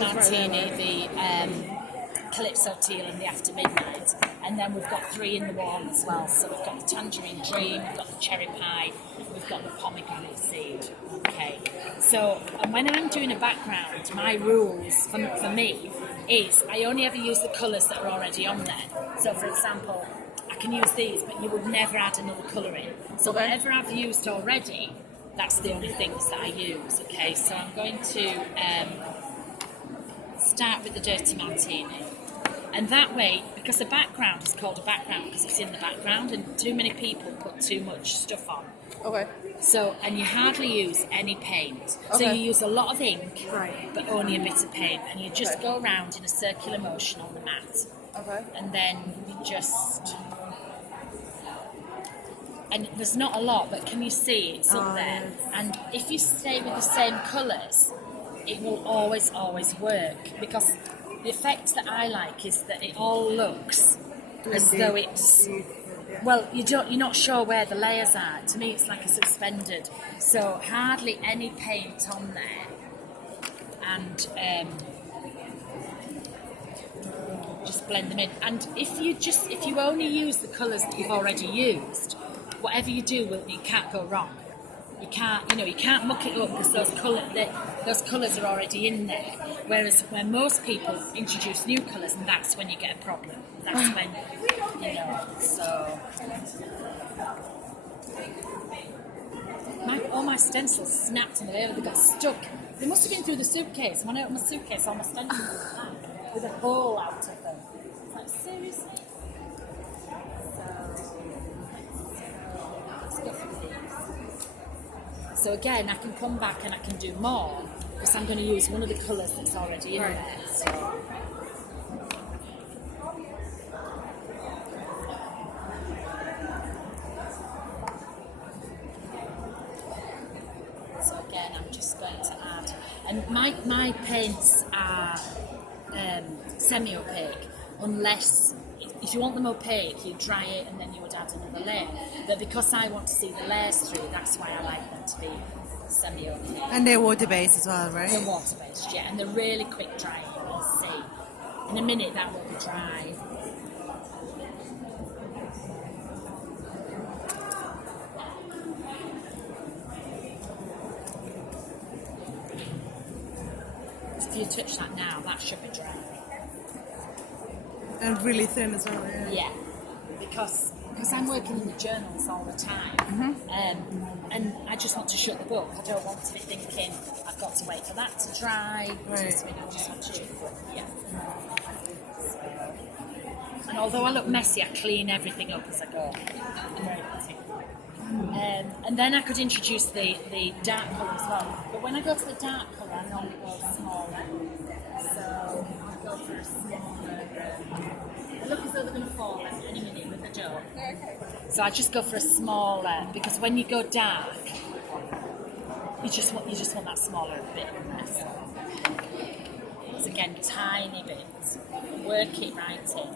Martini, the Calypso Teal and the After Midnight, and then we've got 3 in the warm as well. So we've got the Tangerine Dream, we've got the Cherry Pie, we've got the Pomegranate Seed. Okay, so and when I'm doing a background, my rules for me is I only ever use the colours that are already on there. So for example, I can use these, but you would never add another colour in. So whatever I've used already, that's the only things that I use. Okay, so I'm going to start with the Dirty Martini. And that way, because the background is called a background because it's in the background, and too many people put too much stuff on. Okay. So, and you hardly use any paint. Okay. So you use a lot of ink, Right. but only a bit of paint. And you just go around in a circular motion on the mat. Okay. And then you just... And there's not a lot, but can you see it's up there? Yes. And if you stay with the same colours, it will always work. Because the effect that I like is that it all looks as though it's... Well, you're not sure where the layers are. To me, it's like a suspended. So hardly any paint on there, and just blend them in. And if you only use the colours that you've already used, whatever you do, you can't go wrong. You can't muck it up because those colours are already in there. Whereas when most people introduce new colours, and that's when you get a problem. That's when, so... All my stencils snapped in the air, they got stuck. They must have been through the suitcase. When I opened my suitcase, all my stencils were back with a hole out of them. It's like, seriously? Let's go for these. So again, I can come back and I can do more because I'm going to use one of the colours that's already in there. So again, I'm just going to add, and my paints are semi-opaque, unless if you want them opaque, you dry it and then you would add another layer. But because I want to see the layers through, that's why I like them to be semi-opaque. And they're water-based as well, right? They're water-based, yeah, and they're really quick drying. You'll see. In a minute, that will be dry. So if you touch that now, that should be dry. And really thin as well, Yeah, because I'm working in the journals all the time, and I just want to shut the book. I don't want to be thinking I've got to wait for that to dry. Right. I just want to shut the book. Yeah. And although I look messy, I clean everything up as I go. And then I could introduce the dark colour as well. But when I go to the dark colour, I normally go smaller. So I go for a smaller. They look as though they're going to fall any minute with the dough. So I just go for a smaller, because when you go dark, you just want that smaller bit. So again, tiny bits. Work it right in.